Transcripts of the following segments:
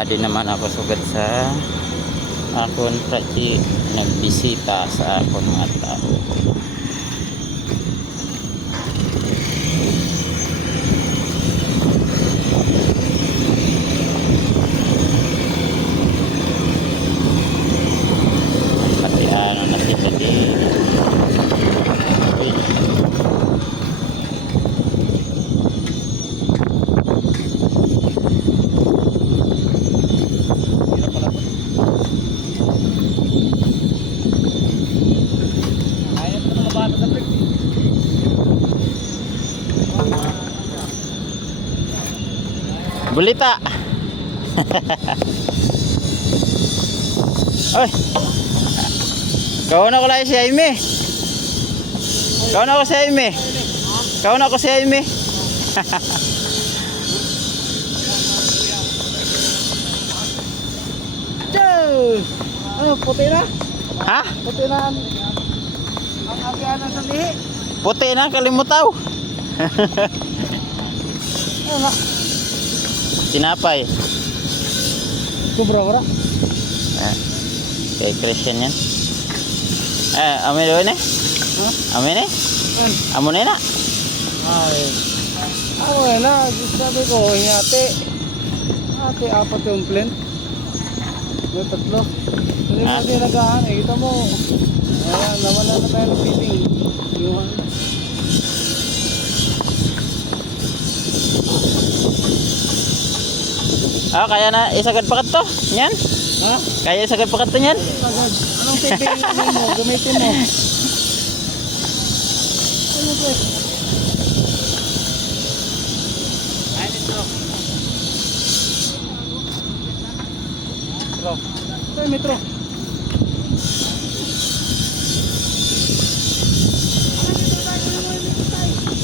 Adi naman ako sugad sa akon prachi nagbisita sa akon mga tao. Pati ano na sila di. Uy. Bulita. Oy. Kauna ko lang si Jaime. Kauna ko si Jaime. Kauna ko si Jaime. Ano, puti na? Ha? Puti na ang agianan sa lihi. Puti na kalimutaw. Ano na? Tinapay. Kubra-kubra. Kay Christian yan. Amin doon eh. Ha? Amin eh. Amo na na. Ay. Ako na, sabi ko, ate. Ate, apat yung blend. Yung tatlo. Hindi mo din nagahan eh. Kita mo. Ayan, nawala na tayo ng feeling. Yung Kaya na isagad pa kadto. Yan. ha? Kaya isagad pa kadto yan. Agad. Anong feeling mo? Gamitin mo. Ano ba? Ayun ito. Metro. Ito yung metro.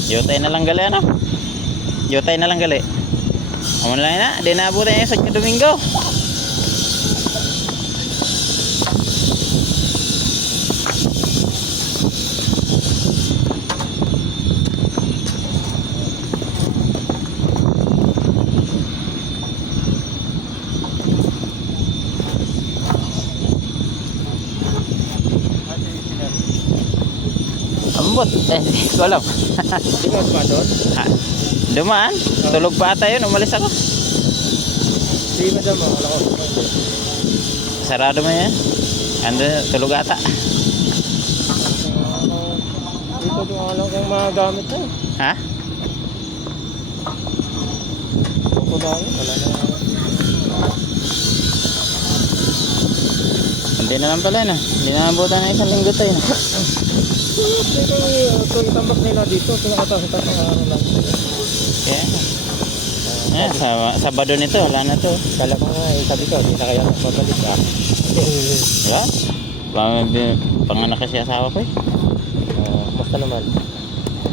Yotay na lang gali ano. Yotay na lang gali. Amo na lang na. Di naabutan yung sa Domingo. Ambot. Hindi ko alam. Di ba ba doon? Dumaan. Tulog pa ata yun. Umalis ako. Di ba dyan mo? Wala ko. Sarado mo yan. Ando, tulog ata. Dito yung alam kong mga gamit na eh. Ha? Ito gamit. Wala na. Hindi na lang pala na. Hindi na nabutan na isang linggo tayo na. Ito itambak nila dito. Ito nakataas sa araw lang. Kaya. Sabado nito. Wala na to. Kala ko nga, sabi ko, hindi na kaya napabalik ka. Wala. Panganak kasi asawa ko eh. Basta naman.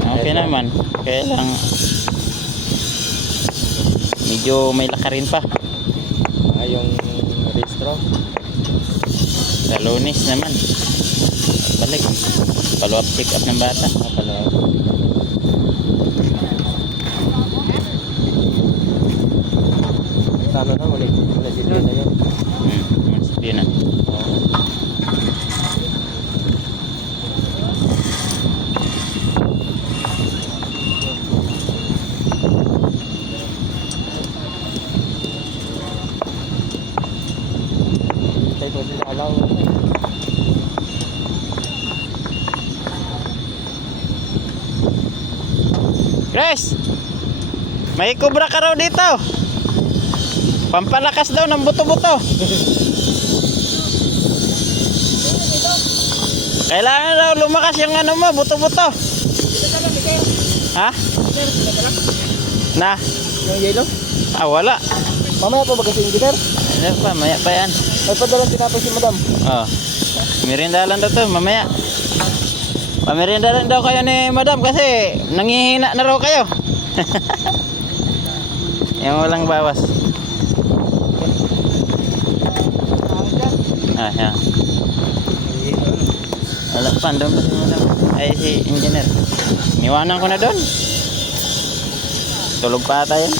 Okay naman. Kaya lang medyo may lakarin pa. Yung registro. Sa Lunes naman. Balik. Follow up check up ng bata. Sana na, muli dito na yun. Munisipyo na. Tayo ko sila alaw. Chris! May kubra ka raw dito. Pampalakas daw ng buto-buto. Kailangan daw lumakas yung ano mo, buto-buto. Ha? Na? Yung yellow? Wala. Mamaya pa ba kasi engineer? Ano pa, maya pa yan. May padalang tinapay si madam. Merinda lang daw to, mamaya. Pamerinda lang daw kayo ni madam kasi nangihina na raw kayo. Yung walang bawas. Yan. Wala pa, doon pa si madam. Ay, si engineer. Niwanan ko na doon. Tulog pa ata yun.